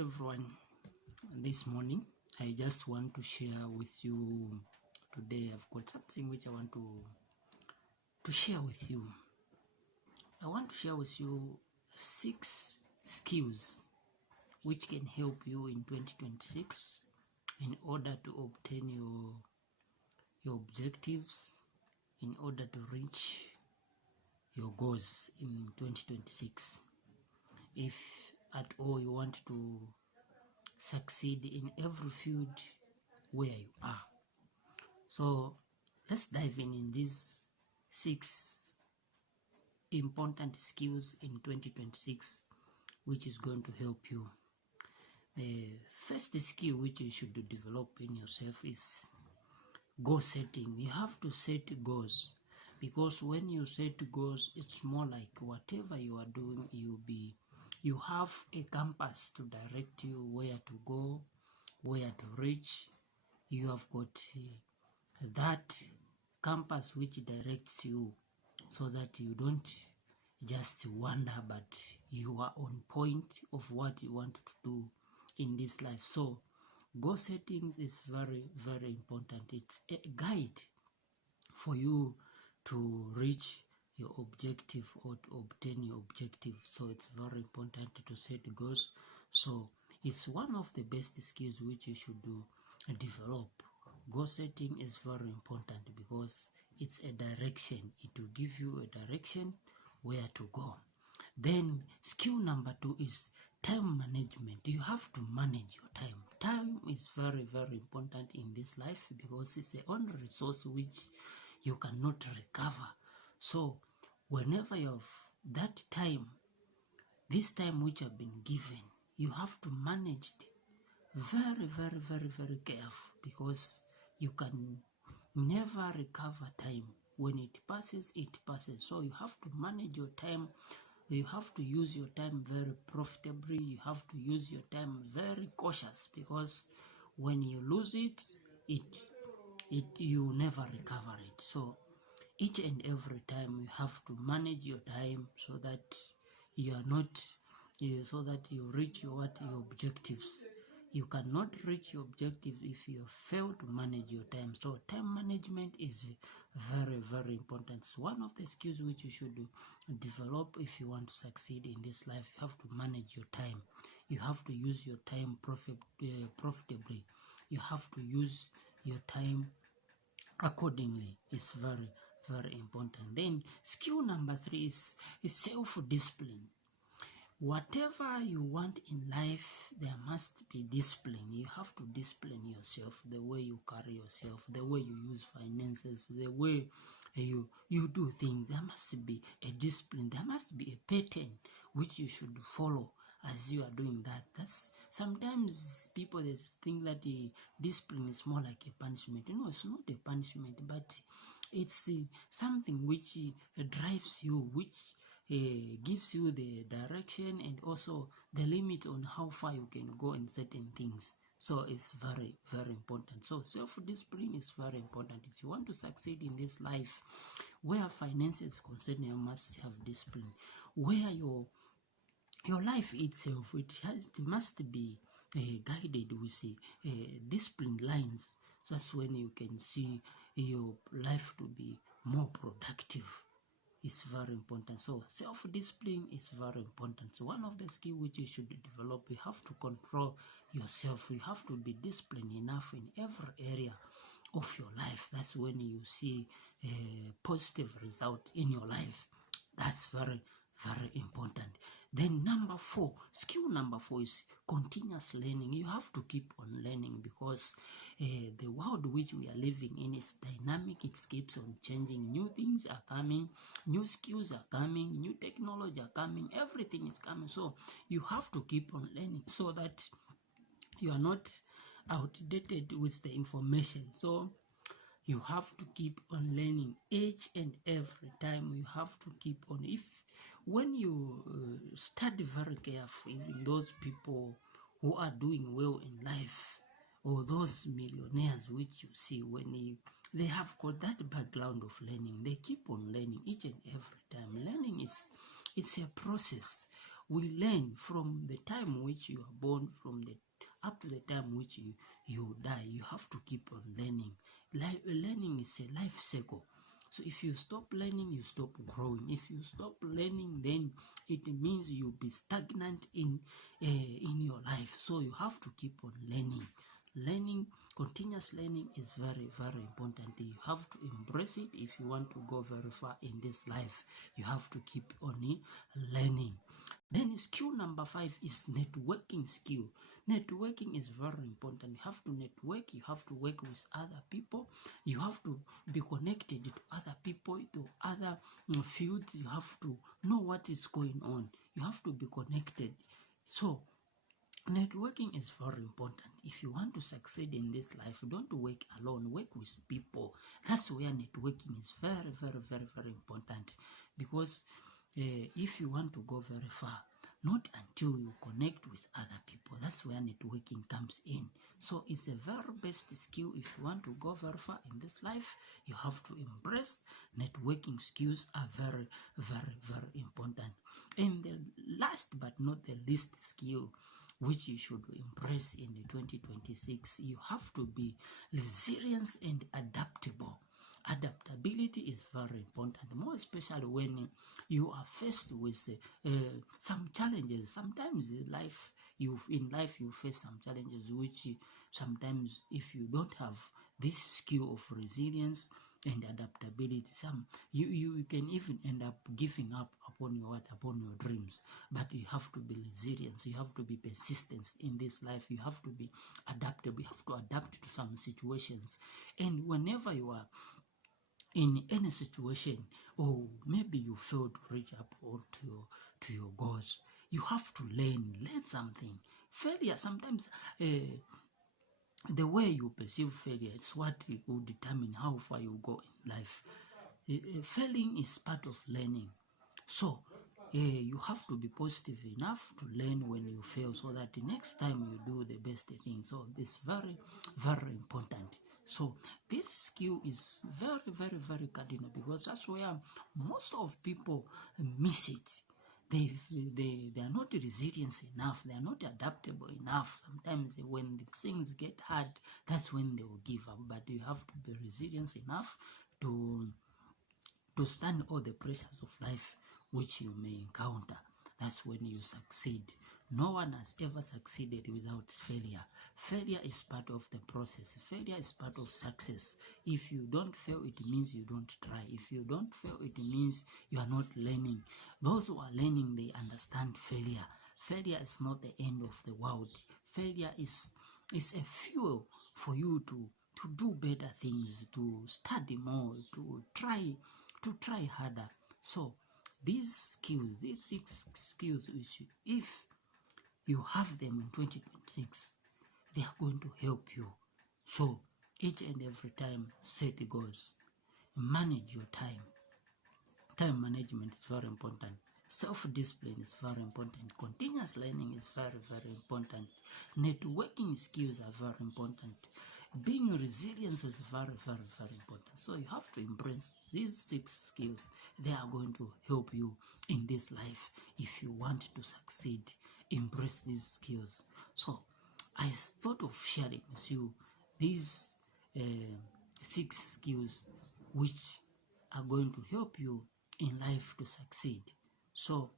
everyone. This morning I just want to share with you. Today I've got something which I want to share with you. I want to share with you 6 skills which can help you in 2026 in order to obtain your objectives, in order to reach your goals in 2026. If at all you want to succeed in every field where you are. So let's dive in these 6 important skills in 2026 which is going to help you. The first skill which you should develop in yourself is goal setting. You have to set goals, because when you set goals, it's more like whatever you are doing, you have a compass to direct you where to go, where to reach. You have got that compass which directs you, so that you don't just wander, but you are on point of what you want to do in this life. So goal settings is very, very important. It's a guide for you to reach your objective or to obtain your objective. So it's very important to set goals. So it's one of the best skills which you should develop. Goal setting is very important because it's a direction. It will give you a direction where to go. Then skill number 2 is time management. You have to manage your time. Time is very, very important in this life because it's the only resource which you cannot recover. So whenever you have that time, this time which have been given, you have to manage it very, very, very, very careful, because you can never recover time. When it passes, it passes. So you have to manage your time. You have to use your time very profitably. You have to use your time very cautious, because when you lose it, you never recover it. So each and every time you have to manage your time so that you are not so that you reach your objectives. You cannot reach your objectives if you fail to manage your time. So time management is very, very important. It's one of the skills which you should develop if you want to succeed in this life. You have to manage your time. You have to use your time profitably. You have to use your time accordingly. It's very, very important. Then skill number 3 is self-discipline. Whatever you want in life, there must be discipline. You have to discipline yourself, the way you carry yourself, the way you use finances, the way you do things. There must be a discipline. There must be a pattern which you should follow as you are doing that. That's sometimes people they think that the discipline is more like a punishment. No, it's not a punishment, but it's something which drives you, which gives you the direction and also the limit on how far you can go in certain things. So it's very, very important. So self-discipline is very important. If you want to succeed in this life, where finance is concerned, you must have discipline. Where your life itself, it must be guided with disciplined lines. That's when you can see your life to be more productive. It's very important. So self-discipline is very important. So one of the skills which you should develop, you have to control yourself. You have to be disciplined enough in every area of your life. That's when you see a positive result in your life. That's very, very important. Then skill number 4 is continuous learning. You have to keep on learning, because the world which we are living in is dynamic. It keeps on changing. New things are coming, new skills are coming, new technology are coming, everything is coming. So you have to keep on learning so that you are not outdated with the information. So you have to keep on learning each and every time. You have to keep on. When you study very carefully, even those people who are doing well in life, or those millionaires which you see, when they have got that background of learning, they keep on learning each and every time. Learning it's a process. we learn from the time which you are born, from the up to the time which you die. You have to keep on learning. Learning is a life cycle. So if you stop learning, you stop growing. If you stop learning, then it means you'll be stagnant in your life. So you have to keep on learning. Continuous learning is very, very important. You have to embrace it if you want to go very far in this life. You have to keep on learning. Then skill number 5 is networking skill. Networking is very important. You have to network. You have to work with other people. You have to be connected to other people, to other fields. You have to know what is going on. You have to be connected. So networking is very important. If you want to succeed in this life, don't work alone. Work with people. That's where networking is very, very, very, very important. Because if you want to go very far, not until you connect with other people. That's where networking comes in. So it's a very best skill. If you want to go very far in this life, you have to embrace networking. Skills are very, very, very important. And the last but not the least skill which you should embrace in the 2026, you have to be resilient and adaptable. Adaptability is very important, more especially when you are faced with some challenges. Sometimes in life you face some challenges which sometimes, if you don't have this skill of resilience and adaptability, you can even end up giving up upon your dreams. But you have to be resilient. You have to be persistent in this life. You have to be adaptable. You have to adapt to some situations. And whenever you are in any situation, or maybe you fail to reach up to your goals, you have to learn something. Failure sometimes, the way you perceive failure, it's what will determine how far you go in life. Failing is part of learning. So you have to be positive enough to learn when you fail, so that the next time you do the best thing. So it's very, very important. So this skill is very, very, very cardinal, because that's where most of people miss it. They are not resilient enough. They are not adaptable enough. Sometimes when the things get hard, that's when they will give up. But you have to be resilient enough to stand all the pressures of life which you may encounter. That's when you succeed. No one has ever succeeded without failure. Failure is part of the process. Failure is part of success. If you don't fail, it means you don't try. If you don't fail, it means you are not learning. Those who are learning, they understand failure. Failure is not the end of the world. Failure is a fuel for you to do better things, to study more, to try harder. So these skills, these 6 skills, which if you have them in 2026, they are going to help you. So each and every time, set goals, manage your time. Time management is very important. Self-discipline is very important. Continuous learning is very, very important. Networking skills are very important. Being resilient is very, very, very important. So you have to embrace these 6 skills. They are going to help you in this life. If you want to succeed, embrace these skills. So I thought of sharing with you these 6 skills which are going to help you in life to succeed. So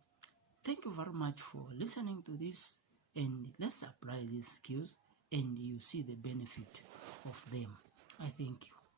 thank you very much for listening to this, and let's apply these skills and you see the benefit of them. I thank you.